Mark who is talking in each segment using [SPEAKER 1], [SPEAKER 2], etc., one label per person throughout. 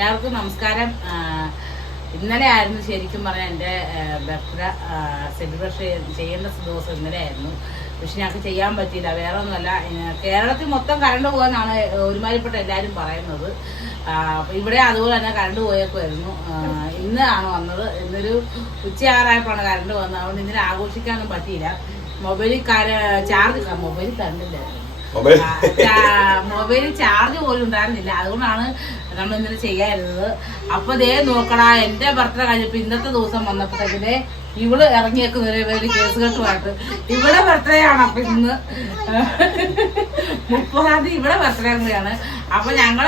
[SPEAKER 1] എല്ലാവർക്കും നമസ്കാരം. ഇന്നലെ ആയിരുന്നു ശരിക്കും പറഞ്ഞാൽ എന്റെ ബർത്ത്ഡേ സെലിബ്രേഷൻ ചെയ്യേണ്ട ദിവസം ഇന്നലെ ആയിരുന്നു. പക്ഷെ ഞങ്ങൾക്ക് ചെയ്യാൻ പറ്റിയില്ല. വേറെ ഒന്നുമല്ല. കേരളത്തിൽ മൊത്തം കറണ്ട് പോകാനാണ് ഒരുമാതിരിപ്പെട്ട എല്ലാവരും പറയുന്നത്. ഇവിടെ അതുപോലെ തന്നെ കറണ്ട് പോയേക്കുമായിരുന്നു ഇന്ന് ആണ് വന്നത്. ഇന്നൊരു ഉച്ചയാറായപ്പോഴാണ് കറണ്ട് വന്നത്. അതുകൊണ്ട് ഇന്നലെ ആഘോഷിക്കാനൊന്നും പറ്റിയില്ല. മൊബൈലിൽ ചാർജ് മൊബൈലിൽ കറണ്ടില്ലായിരുന്നു
[SPEAKER 2] മൊബൈൽ.
[SPEAKER 1] ചാർജ് പോലും ഉണ്ടായിരുന്നില്ല. അതുകൊണ്ടാണ് നമ്മൾ ഇന്നലെ ചെയ്യാറുള്ളത് അപ്പൊ ദേ നോക്കടാ എന്റെ ബർത്ത്ഡേ കഴിഞ്ഞപ്പോ ഇന്നത്തെ ദിവസം വന്നപ്പോഴത്തേക്കിന് ഇവൾ ഇറങ്ങിയേക്കുന്ന കേസ് കെട്ടുമായിട്ട് ഇവിടെ ബർത്ത്ഡേ അപ്പൊ ഇന്ന്. മുപ്പതാം തീയതി ഇവിടെ ബർത്ത്ഡേ അപ്പൊ ഞങ്ങൾ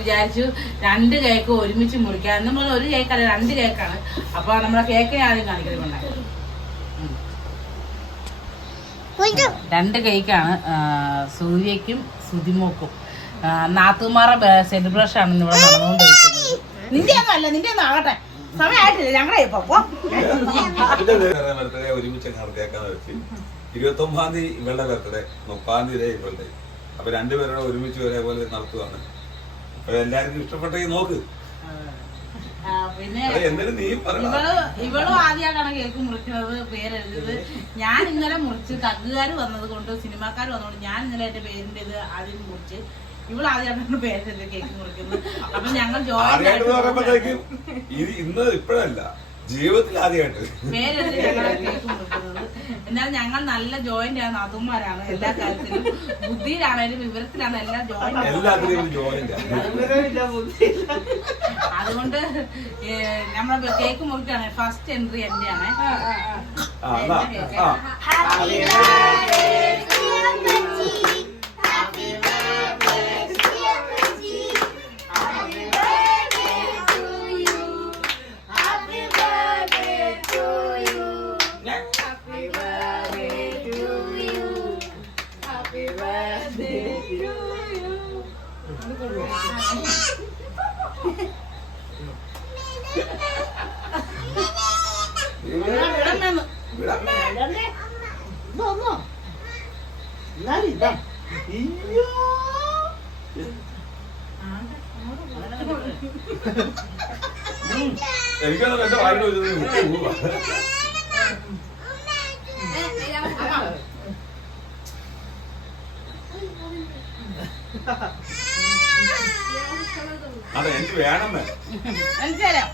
[SPEAKER 1] വിചാരിച്ചു രണ്ട് കേക്ക് ഒരുമിച്ച് മുറിക്കാം. നമ്മൾ ഒരു കേക്കല്ല രണ്ട് കേക്കാണ്. അപ്പൊ നമ്മളെ കേക്കിനെ ആദ്യം കാണിക്കുന്നത് രണ്ട് കേക്കാണ് സൂര്യയ്ക്കും സൂര്യക്കും സുതിമോക്കും. നാത്തുമാറ നാത്തുമാരുടെ സെലിബ്രേഷൻ ആണ് ഇവിടെ നടന്നുകൊണ്ടിരിക്കുന്നത്. നിന്റെ ഒന്നും അല്ല നിന്റെ ഒന്നും ആകട്ടെ. സമയമായിട്ടില്ല ഞങ്ങളെ ഇപ്പൊ.
[SPEAKER 2] ബർത്ത്ഡേ ഒരുമിച്ച് നടത്തിയേക്കാന്ന് വെച്ച്. ഇരുപത്തി ഒമ്പതാം തീയതി ഇവളുടെ ബർത്ത്ഡേ മുപ്പതാം തീയതി ഇവളുടെ. അപ്പൊ രണ്ടുപേരുടെ ഒരുമിച്ച് ഒരേപോലെ നടത്തുവാണ്. അപ്പൊ എല്ലാവർക്കും ഇഷ്ടപ്പെട്ടെങ്കിൽ നോക്ക്.
[SPEAKER 1] പിന്നെ
[SPEAKER 2] ഇവൾ
[SPEAKER 1] ഇവളും ആദ്യമായിട്ടാണ് കേക്ക് മുറിക്കുന്നത് പേരെഴുതിയത്. ഞാൻ ഇന്നലെ മുറിച്ച് തഗ്ഗുകാർ വന്നത് കൊണ്ട് സിനിമാക്കാർ വന്നതുകൊണ്ട് ഞാൻ ഇന്നലെ എന്റെ പേരിന്റെ ഇത് ആദ്യം മുറിച്ച് ആദ്യമായിട്ടാണ് പേരെഴുതി കേക്ക് മുറിക്കുന്നത്. അപ്പൊ ഞങ്ങൾ
[SPEAKER 2] ഇന്ന് ഇപ്പോഴല്ല ജീവിതത്തിൽ ആദ്യമായിട്ട്
[SPEAKER 1] പേരെഴുതി ഞങ്ങളാണ് കേക്ക് മുറിക്കുന്നത്. എന്നാൽ ഞങ്ങൾ നല്ല ജോയിന്റ് ആണ് അതുമാരാണ് എല്ലാ കാര്യത്തിലും. ബുദ്ധിയിലാണേലും വിവരത്തിലാണ് എല്ലാ ജോയിന്റ്
[SPEAKER 2] ജോയിന്റ്
[SPEAKER 1] അതുകൊണ്ട് നമ്മളെ കേക്ക് മുറിക്കാണ്. ഫസ്റ്റ് എൻട്രി എന്റെ ആണ്
[SPEAKER 2] ആ എന്നാ ആ. വിടാം. എനിക്കത് എന്റെ വായിൽ വെച്ചത് മുട്ടി പോവാ. അതെ എനിക്ക് വേണമെന്ന്
[SPEAKER 1] മനസ്സിലായോ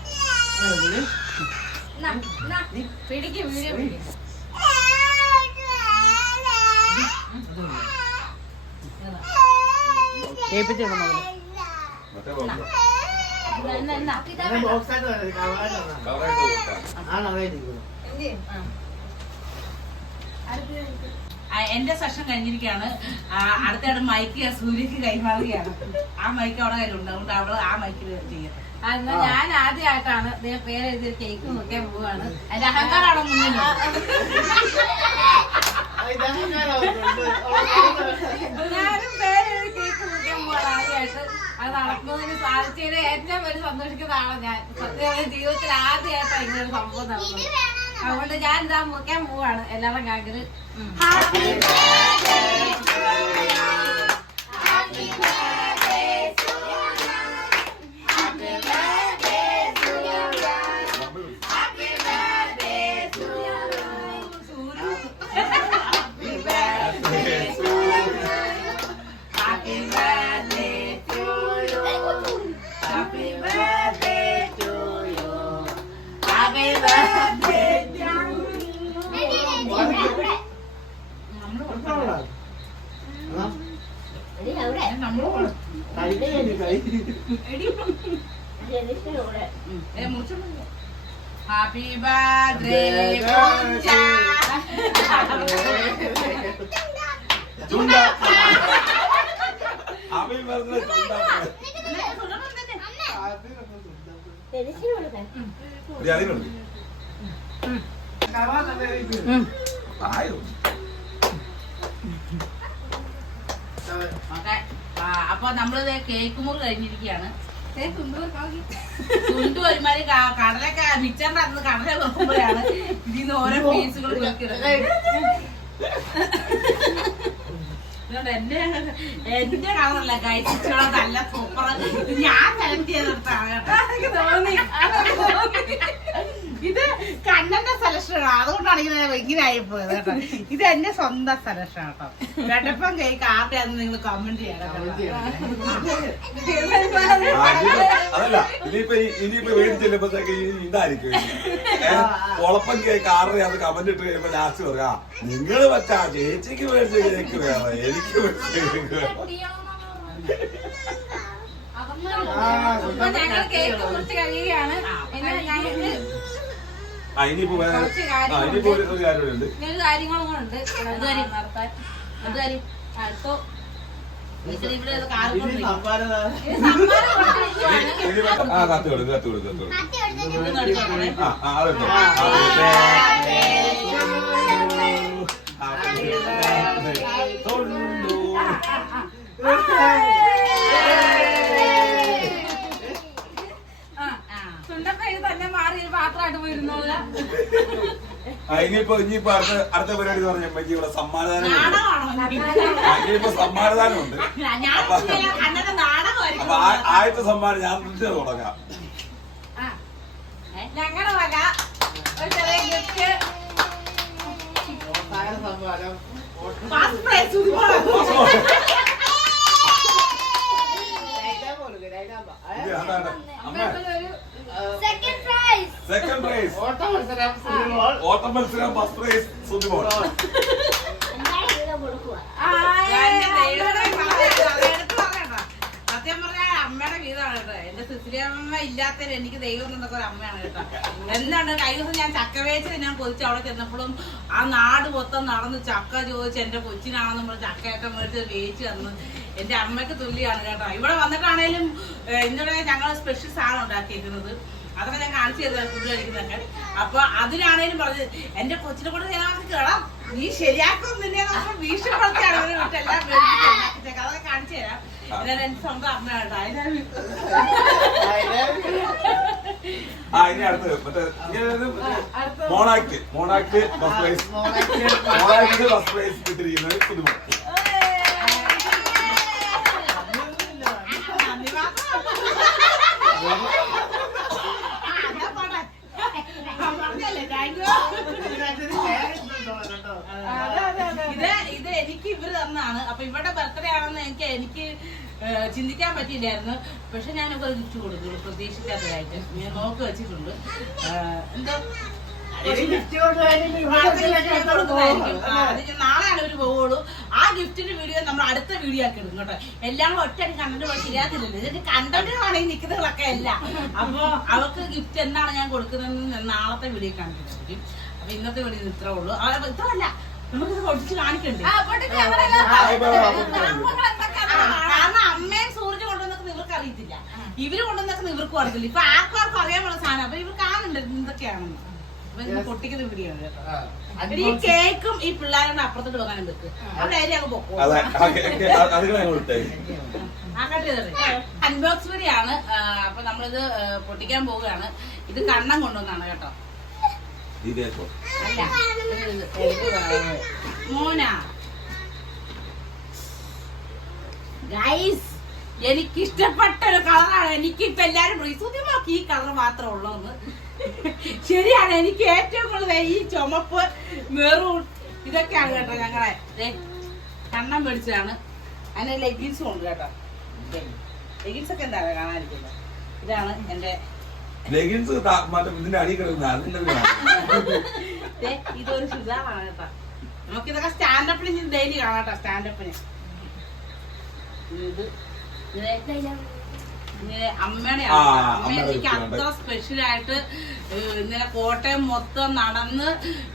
[SPEAKER 1] എന്റെ സെഷൻ കഴിഞ്ഞിരിക്കുകയാണ്. അടുത്തയാട് മൈക്ക് സൂര്യക്ക് കൈമാറുകയാണ്. ആ മൈക്ക് അവിടെ കയ്യിലുണ്ട്. അതുകൊണ്ട് അവൾ ആ മൈക്കിൽ ചെയ്യട്ടെ.
[SPEAKER 3] എന്നാ ഞാൻ ആദ്യമായിട്ടാണ് ഇതിന്റെ പേരെഴുതി കേക്ക് മുറിക്കാൻ പോവാണ്
[SPEAKER 1] എന്റെ അഹങ്കാരാണോ മുന്നിൽ
[SPEAKER 3] ഞാനും പേരെഴുതി കേക്ക് മുറിക്കാൻ പോവാണ് ആദ്യമായിട്ട്. അത് നടക്കുന്നതിന് സാധിച്ചതിന് ഏറ്റവും വലിയ സന്തോഷിക്കുന്ന ആളാണ് ഞാൻ. സത്യം ജീവിതത്തിൽ ആദ്യമായിട്ടാണ് ഇങ്ങനെ ഒരു സംഭവം നടന്നത്. അതുകൊണ്ട് ഞാൻ ഇതാ മുറിക്കാൻ പോവാണ് എല്ലാവരും
[SPEAKER 1] കാക്കിൽ ബർത്ത്ഡേ
[SPEAKER 2] അമീൻ പറഞ്ഞ ചുണ്ടാ- ഒരു അതിനുണ്ട് ആയോ
[SPEAKER 1] അപ്പൊ നമ്മളിത് കേക്ക് മുറി കഴിഞ്ഞിരിക്കുകയാണ്. ഒരുമാതിരി കടലൊക്കെ മിച്ചറിന്റെ അന്ന് കടല വെക്കുമ്പോഴാണ് ഇതിന്ന് ഓരോ പീസുകൾ എന്റെ എന്റെ കളറല്ല കഴിച്ചോളം നല്ല സൂപ്പർ ഞാൻ സെലക്ട് ചെയ്തെടുത്താണ് കേട്ടോ.
[SPEAKER 3] എനിക്ക് തോന്നി.
[SPEAKER 1] ഇത് കണ്ണന്റെ സെലക്ഷൻ ആണ്. അതുകൊണ്ടാണ് ഇങ്ങനെ ഇങ്ങനെ ആയിപ്പോയത് കേട്ടോ. ഇത് എന്റെ സ്വന്തം സെലക്ഷൻ കേട്ടോ വെട്ടപ്പം കേക്ക് ആരുടെയാന്ന് നിങ്ങൾ കമന്റ് ചെയ്യണം
[SPEAKER 2] അതല്ല ഇനിയിപ്പോ ഈ- ഇനിയിപ്പോ വീട്ടിൽ ചെല്ലുമ്പോഴത്തേക്ക് ഇതായിരിക്കും. കുഴപ്പം കേക്ക് ആറര അത് കമന്റ് ഇട്ട് കഴിയുമ്പോ ലാസ്റ്റ് പറയാ നിങ്ങൾ വെച്ചാ ചേച്ചിക്ക് വേണ്ടി കേക്ക് വേണം എനിക്ക് മേടിച്ച കേക്ക് വേണം.
[SPEAKER 3] ഞങ്ങൾ മുറിച്ച് കഴിയുകയാണ്. ഞങ്ങൾക്ക്
[SPEAKER 2] ഇനിയിപ്പോ ഒരു കാര്യങ്ങളുണ്ട് ഉണ്ട്.
[SPEAKER 3] കാര്യങ്ങളും ഉണ്ട്.
[SPEAKER 1] കാര്യം?
[SPEAKER 3] നടത്താൻ
[SPEAKER 1] അത് കാര്യം. അടുത്തോ
[SPEAKER 2] ആ കത്ത് കൊടുക്ക് കത്ത് കൊടുക്ക് കത്ത് കൊടുക്ക്. ആ ആ അതെടുത്തോ.
[SPEAKER 3] സുണ്ടപ്പ ഇത് തന്നെ മാറി പാത്രമായിട്ട് പോയിരുന്നോള.
[SPEAKER 2] ആ, ഇനിയിപ്പോ ഇനിയിപ്പോ അടുത്ത അടുത്ത പരിപാടി എന്ന് പറഞ്ഞാൽ എനിക്ക് ഇവിടെ സമ്മാനദാനം ഇനിയിപ്പോ സമ്മാനദാനം ഉണ്ട്. അപ്പൊ ആ- ആദ്യത്തെ സമ്മാനം ഞാൻ തുടങ്ങാം.
[SPEAKER 3] ഞങ്ങളുടെ വക ഒരു ചെറിയ ഗിഫ്റ്റ്.
[SPEAKER 2] അമ്മ
[SPEAKER 4] സെക്കൻഡ് പ്രൈസ്
[SPEAKER 5] ഓട്ട മത്സരം.
[SPEAKER 2] First prize Sudhimol.
[SPEAKER 1] സത്യം പറഞ്ഞാൽ അമ്മയുടെ വീടാണ് കേട്ടോ. എന്റെ സുശ്രീയമ്മ ഇല്ലാത്തതിൽ എനിക്ക് ദൈവം എന്നൊക്കെ ഒരു അമ്മയാണ് കേട്ടോ. എന്താണ്? കഴിഞ്ഞ ദിവസം ഞാൻ ചക്ക വേച്ച് ഞാൻ കൊതിച്ച് അവിടെ ചെന്നപ്പോഴും ആ നാട് മൊത്തം നടന്ന് ചക്ക ചോദിച്ച് എന്റെ കൊച്ചിനാണെന്ന് നമ്മൾ ചക്കയൊക്കെ മേടിച്ച് വേച്ച് തന്ന്. എന്റെ അമ്മയ്ക്ക് തുല്യാണ് കേട്ടോ. ഇവിടെ വന്നിട്ടാണേലും ഇന്നലെ ഞങ്ങൾ സ്പെഷ്യൽ സാധനം ഉണ്ടാക്കിയിരിക്കുന്നത് അതൊക്കെ ഞാൻ കാണിച്ചു തരുന്നത് ഫുഡ് കഴിക്കുന്നതൊക്കെ അപ്പൊ അതിനാണേലും പറഞ്ഞത് എന്റെ കൊച്ചിനെ കൊണ്ട് ഞാൻ അവർക്ക് കേളാം നീ ശരിയാക്കും നിന്നെ നമ്മൾ വീക്ഷ വളർത്തിയാണ് അവരെ വിട്ടെല്ലാം. അതൊക്കെ കാണിച്ചു തരാം. എന്നാലും എന്റെ സ്വന്തം അമ്മയാണ് മോണാക്ക്
[SPEAKER 2] ആ ഇനി അടുത്തത്. മറ്റേ മോണാക്ട് മോണാക്ട് ഫസ്റ്റ് പ്രൈസ് മോണാക്ട് ഫസ്റ്റ് പ്രൈസ് കിട്ടിയിരിക്കുന്നത് സുധിമോൾ
[SPEAKER 1] നന്ദി മാത്രം. ആ, എന്നാ പോട്ടെ. ആ, പറഞ്ഞല്ലേ, thank you. ഇത് ഇത് എനിക്ക് ഇവർ തന്നാണ് അപ്പൊ ഇവരുടെ ബർത്ത്ഡേ ആണെന്ന് എനിക്ക് എനിക്ക് ഏഹ്, ചിന്തിക്കാൻ പറ്റിയില്ലായിരുന്നു. പക്ഷെ ഞാനൊക്കെ ഗിഫ്റ്റ് കൊടുത്തു. പ്രതീക്ഷിക്കാത്തതായിട്ട്. ഞാൻ നോക്കി വെച്ചിട്ടുണ്ട്. എന്താ? നാളെയാണ് ഒരു പോവുള്ളൂ. ആ ഗിഫ്റ്റിന്റെ വീഡിയോ നമ്മൾ അടുത്ത വീഡിയോ ആക്കി എടുക്കും കേട്ടോ. എല്ലാം ഒറ്റയടി കണ്ടന്റ് പോയി ശരിയാത്തില്ലല്ലോ ഇതിന്റെ കണ്ടന്റിനാണ് ഈ നിൽക്കുന്നതൊക്കെ അല്ല അപ്പൊ അവർക്ക് ഗിഫ്റ്റ് എന്താണ് ഞാൻ കൊടുക്കുന്നതെന്ന് നാളത്തെ വീഡിയോ കാണിക്കുന്നതായിരിക്കും അപ്പൊ ഇന്നത്തെ വീഡിയോ ഇത്രേ ഉള്ളൂ. ഇത്രല്ല നമുക്കിത് പൊട്ടിച്ച് കാണിക്കണ്ടേ. കാരണം അമ്മയും സൂര്യ കൊണ്ടുവന്നൊക്കെ ഇവർക്ക് അറിയത്തില്ല ഇവർ കൊണ്ടുവന്നൊക്കെ ഇവർക്കും അറിയത്തില്ല. ഇപ്പൊ ആർക്കും ആർക്കും അറിയാനുള്ള സാധനം. അപ്പൊ ഇവർ കാണുന്നുണ്ട് എന്തൊക്കെയാണെന്ന്. പൊട്ടിക്കുന്ന കേട്ടോ. ഈ കേക്കും ഈ പിള്ളേരുടെ അപ്പുറത്തോട്ട് വെക്ക് അവിടെ അങ്ങ് പൊക്കോ. അൺബോക്സ് വരെയാണ് അപ്പൊ നമ്മളിത് പൊട്ടിക്കാൻ പോവുകയാണ്. ഇത് കണ്ണം കൊണ്ടുവന്നാണ് കേട്ടോ.
[SPEAKER 2] ഇതേക്കോ?
[SPEAKER 1] അല്ല. മോന. ഗൈസ് എനിക്ക് ഇഷ്ടപ്പെട്ട ഒരു കളറാണ് എനിക്ക് ഇപ്പൊ എല്ലാരും സുതിമാക്കി ഈ കളർ മാത്രമേ ഉള്ളൂന്ന്. ശരിയാണ് എനിക്ക് ഏറ്റവും കൂടുതൽ ഈ ചുമപ്പ് മെറൂൺ ഇതൊക്കെയാണ് കേട്ടോ ഞങ്ങളെ. കണ്ണം മേടിച്ചതാണ്. അതിന് ലെഗിൻസും ഉണ്ട് കേട്ടോ. ലെഗിൻസ് ഒക്കെ എന്താ കാണാനിരിക്കുന്നത് ഇതാണ് എന്റെ
[SPEAKER 2] ലെഗിൻസ് മറ്റേ ഇതിന്റെ അടി കിടക്കുന്ന അതിന്റെ
[SPEAKER 1] ഇതൊരു ചുരിദാറാണ് കേട്ടോ. നമുക്കിതൊക്കെ സ്റ്റാൻഡപ്പിന് ഡെയിലി കാണാം കേട്ടോ സ്റ്റാൻഡപ്പിന്. ഇത് അമ്മയുടെ
[SPEAKER 2] ആ,
[SPEAKER 1] അമ്മ
[SPEAKER 2] അമ്മയുടെ
[SPEAKER 1] എനിക്ക്
[SPEAKER 2] വീട്ടിലുണ്ട്.
[SPEAKER 1] അത്ര സ്പെഷ്യൽ ആയിട്ട് ഇന്നലെ കോട്ടയം മൊത്തം നടന്ന്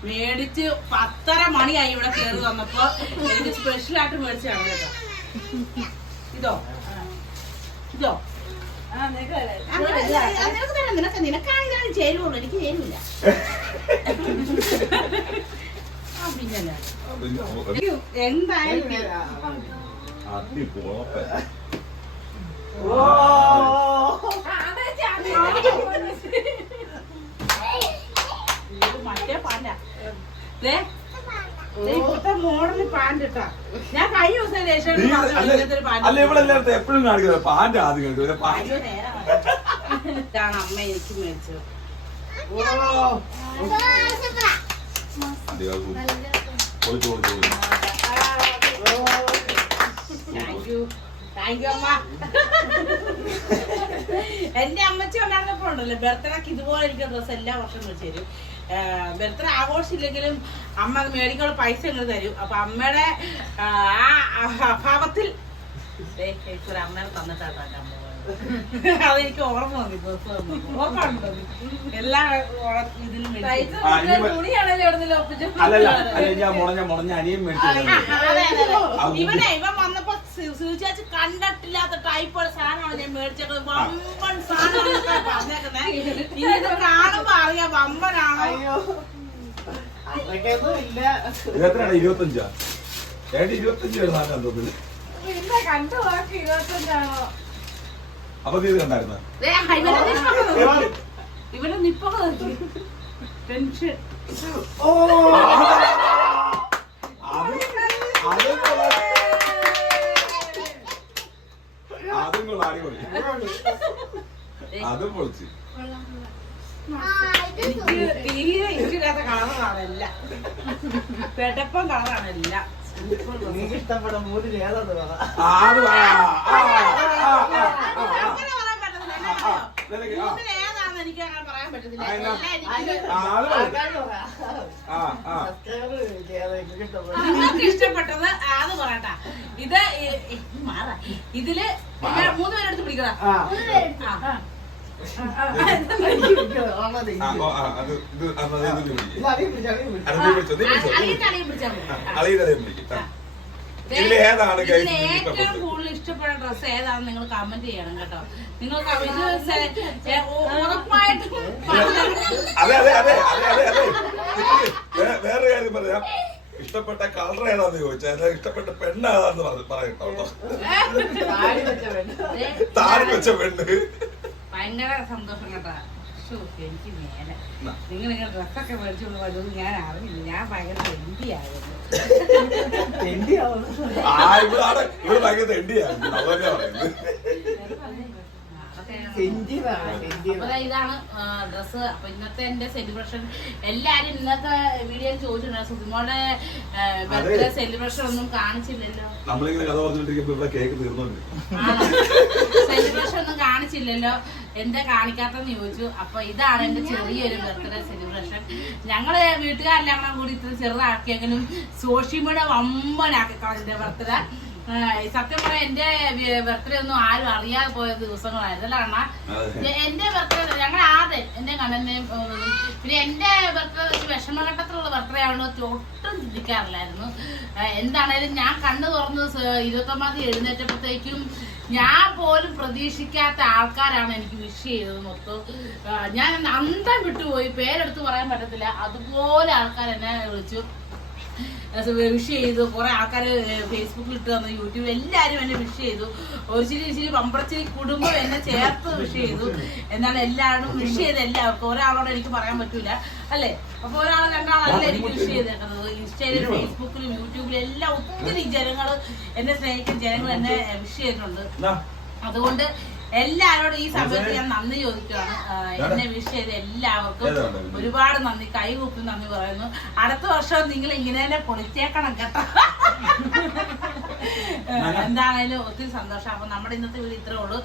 [SPEAKER 1] മേടിച്ച് പത്തര മണിയായി ഇവിടെ കയറി വന്നപ്പോ എനിക്ക് സ്പെഷ്യൽ ആയിട്ട് മേടിച്ചാണ് കേട്ടോ. ഇതോ? ഇതോ?
[SPEAKER 3] നിനക്ക് തരാം.
[SPEAKER 1] അങ്ങനെ അത് നിനക്ക് തരാം. നിനക്ക് നിനക്കാണെങ്കിൽ ചേരുവുള്ളൂ എനിക്ക് ചേരുവില്ല എന്തായാലും മറ്റേ പാന്റാ മോഡൽ ഇട്ടാ. ഞാൻ കഴിഞ്ഞ ദിവസം
[SPEAKER 2] അല്ല എല്ലായിടത്തും എപ്പോഴും കാണിക്കുന്നത് പാന്റ് ആദ്യം പാന്റ്.
[SPEAKER 1] ഇതാണ് അമ്മ എനിക്ക് മേടിച്ചത്. എന്റെ അമ്മച്ചി ഉണ്ടായിരുന്നപ്പോ ഉണ്ടല്ലോ ബർത്ത്ഡേക്ക് ഇതുപോലെ എനിക്ക് ഡ്രസ്സ് എല്ലാ വർഷം മേടിച്ചു തരും. ബർത്ത്ഡേ ആഘോഷമില്ലെങ്കിലും അമ്മ അത് മേടിക്കാനുള്ള പൈസ ഇങ്ങനെ തരും. അപ്പൊ അമ്മയുടെ ആ അഭാവത്തിൽ അമ്മയുടെ ഒരു തന്നിട്ടാട്ടോ അമ്മ. അതെനിക്ക് ഓർമ്മ വന്നി ദിവസം ഓർമ്മ എല്ലാ
[SPEAKER 2] ഇതിലും
[SPEAKER 1] ഇവനെ ഇവൻ വന്നപ്പോ സൂചിച്ചാച്ച് കണ്ടിട്ടില്ലാത്ത ടൈപ്പ് സാധനമാണ് ഞാൻ മേടിച്ചത് വമ്പൻ സാധനമാണ് പറഞ്ഞേക്കുന്നേ. ഇനി ഇത് കാണുമ്പോ അറിയാം വമ്പനാണോ?
[SPEAKER 2] എത്രയാണ്? ഇരുപത്തഞ്ചാ? ഏണ്ടി ഇരുപത്തഞ്ച് സാധനം തോന്നുന്നു
[SPEAKER 3] പിന്നെ കണ്ടു വാക്ക് ഇരുപത്തഞ്ചാണോ?
[SPEAKER 2] അപ്പൊ നീ ഇത് കണ്ടായിരുന്ന?
[SPEAKER 1] ദേ, ഇവനെ നിപ്പൊക്കെ നോക്കി. ഇവനെ നിപ്പൊക്കെ നോക്കി. ടെൻഷൻ
[SPEAKER 2] അതും അടിപൊളി അതും പൊളിച്ച്.
[SPEAKER 1] എനിക്ക് തീരെ ഇഷ്ടമില്ലാത്ത കളറാണ് എല്ലാം പെടപ്പം കളറാണ് എല്ലാം
[SPEAKER 5] നിങ്ങൾക്ക് ഇഷ്ടപ്പെട്ട മൂന്നിൽ പറ?
[SPEAKER 1] എനിക്ക് അങ്ങനെ പറയാൻ പറ്റത്തില്ല? എല്ലാം എനിക്ക്
[SPEAKER 2] മതി.
[SPEAKER 5] നിങ്ങൾക്ക്
[SPEAKER 1] ഇഷ്ടപ്പെട്ടത് അത് പറയട്ടാ. ഇത് ഈ- ഈ ഇതിൽ ഇങ്ങനെ മൂന്ന് പേരെടുത്ത് പിടിക്കടാ
[SPEAKER 5] ആ. അടിയിൽ പിടിച്ച്, പിടിച്ചോ.
[SPEAKER 1] തലയിൽ പിടിച്ചാ മതി.
[SPEAKER 2] ആ. ഏതാണ് നിങ്ങൾക്ക്
[SPEAKER 1] ഏറ്റവും കൂടുതൽ ഇഷ്ടപ്പെട്ട ഡ്രസ്സ് ഏതാണെന്ന് നിങ്ങൾ കമന്റ് ചെയ്യണം കേട്ടോ. നിങ്ങൾ ഇത് സെ- ഏ, ഉ- ഉറപ്പായിട്ടും
[SPEAKER 2] അതെ അതെ അതെ അതെ അതെ അതെ. വേറെ കാര്യം പറയാം. ഇഷ്ടപ്പെട്ട കളർ ഏതാന്ന് ചോദിച്ചാൽ അല്ല ഇഷ്ടപ്പെട്ട പെണ്ണ് ഏതാന്ന് പറഞ്ഞു പറയട്ടോ കേട്ടോ.
[SPEAKER 5] താടി വെച്ച പെണ്ണ്.
[SPEAKER 1] ദേ,
[SPEAKER 2] വെച്ച പെണ്ണ്.
[SPEAKER 1] ഭയങ്കര സന്തോഷം കേട്ടോ. എനിക്ക് മേലെ. നിങ്ങൾ ഇങ്ങനെ ഡ്രസ്സൊക്കെ മേടിച്ചുകൊണ്ട് വരുന്നത് ഞാൻ അറിഞ്ഞില്ല. ഞാൻ ഭയങ്കര തെണ്ടിയായിരുന്നു
[SPEAKER 5] തെണ്ടിയാവുന്നു.
[SPEAKER 2] ഇവിടെ ഭയങ്കര തെണ്ടിയാണ് പറയുന്നത്.
[SPEAKER 1] അപ്പൊ. ഇതാണ് ഡ്രസ്സ് അപ്പൊ ഇന്നത്തെ എന്റെ സെലിബ്രേഷൻ എല്ലാരും ഇന്നത്തെ വീഡിയോയിൽ ചോദിച്ചിട്ടുണ്ട് സുധിമോടെ ബർത്ത്ഡേ സെലിബ്രേഷൻ ഒന്നും കാണിച്ചില്ലല്ലോ.
[SPEAKER 2] നമ്മളിങ്ങനെ കഥ പറഞ്ഞിട്ടിരിക്കുമ്പോ ഇവിടെ കേക്ക് തീർന്നോണ്ടിരിക്കും.
[SPEAKER 1] സെലിബ്രേഷൻ ഒന്നും കാണിച്ചില്ലല്ലോ. എന്താ കാണിക്കാത്തെന്ന് ചോദിച്ചു. അപ്പൊ ഇതാണ് എന്റെ ചെറിയൊരു ബർത്ത്ഡേ സെലിബ്രേഷൻ ഞങ്ങൾ വീട്ടുകാരെല്ലാം കൂടി ഇത്ര ചെറുതാക്കിയെങ്കിലും സോഷ്യൽ മീഡിയ വമ്പനാക്കി കളഞ്ഞ ബർത്ത്ഡേ സത്യം പറയാ എന്റെ ബർത്ത്ഡേ ഒന്നും ആരും അറിയാതെ പോയ ദിവസങ്ങളായിരുന്നു അല്ല അണ്ണാ. എന്റെ ബർത്ത്ഡേ ഞങ്ങൾ ആദ്യം എന്റെ കണ്ണന്റെയും പിന്നെ എന്റെ ബർത്ത്ഡേ വിഷമഘട്ടത്തിലുള്ള ബർത്ത്ഡേ ആവുന്നത് ഒട്ടും ചിന്തിക്കാറില്ലായിരുന്നു. എന്താണേലും ഞാൻ കണ്ണു തുറന്ന് ഇരുപത്തൊമ്പതാം തീയതി എഴുന്നേറ്റപ്പോഴത്തേക്കും ഞാൻ പോലും പ്രതീക്ഷിക്കാത്ത ആൾക്കാരാണ് എനിക്ക് വിഷ് ചെയ്തത് മൊത്തം. ഞാൻ അന്തം വിട്ടുപോയി പേരെടുത്ത് പറയാൻ പറ്റത്തില്ല. അതുപോലെ ആൾക്കാർ എന്നെ വിളിച്ചു. വിഷ് ചെയ്തു. കുറെ ആൾക്കാർ ഫേസ്ബുക്കിൽ ഇട്ട് തന്നു യൂട്യൂബിൽ എല്ലാവരും എന്നെ വിഷ് ചെയ്തു. ഒരു ചിരി ഇച്ചിരി പമ്പറച്ചിരി കുടുംബം എന്നെ ചേർത്ത് വിഷ് ചെയ്തു. എന്നാൽ എല്ലാവരും വിഷ് ചെയ്ത് എല്ലാവർക്കും ഒരാളോട് എനിക്ക് പറയാൻ പറ്റൂല. അല്ലേ? അപ്പൊ ഒരാൾ രണ്ടാളല്ല എനിക്ക് വിഷ് ചെയ്തേക്കുന്നത്. ഇൻസ്റ്റയിലും ഫേസ്ബുക്കിലും യൂട്യൂബിലും എല്ലാം ഒത്തിരി ജനങ്ങൾ എന്നെ സ്നേഹിക്കുന്ന ജനങ്ങൾ എന്നെ വിഷ് ചെയ്തിട്ടുണ്ട്. അതുകൊണ്ട് എല്ലാവരോടും ഈ സമയത്ത് ഞാൻ നന്ദി ചോദിക്കുകയാണ്. എന്നെ വിഷ് ചെയ്ത എല്ലാവർക്കും ഒരുപാട് നന്ദി. കൈകൂപ്പി നന്ദി പറയുന്നു. അടുത്ത വർഷം നിങ്ങൾ ഇങ്ങനെ തന്നെ പൊളിച്ചേക്കണം കേട്ടോ. എന്താണേലും ഒത്തിരി സന്തോഷം. അപ്പൊ നമ്മുടെ ഇന്നത്തെ വീട് ഇത്രേ ഉള്ളൂ.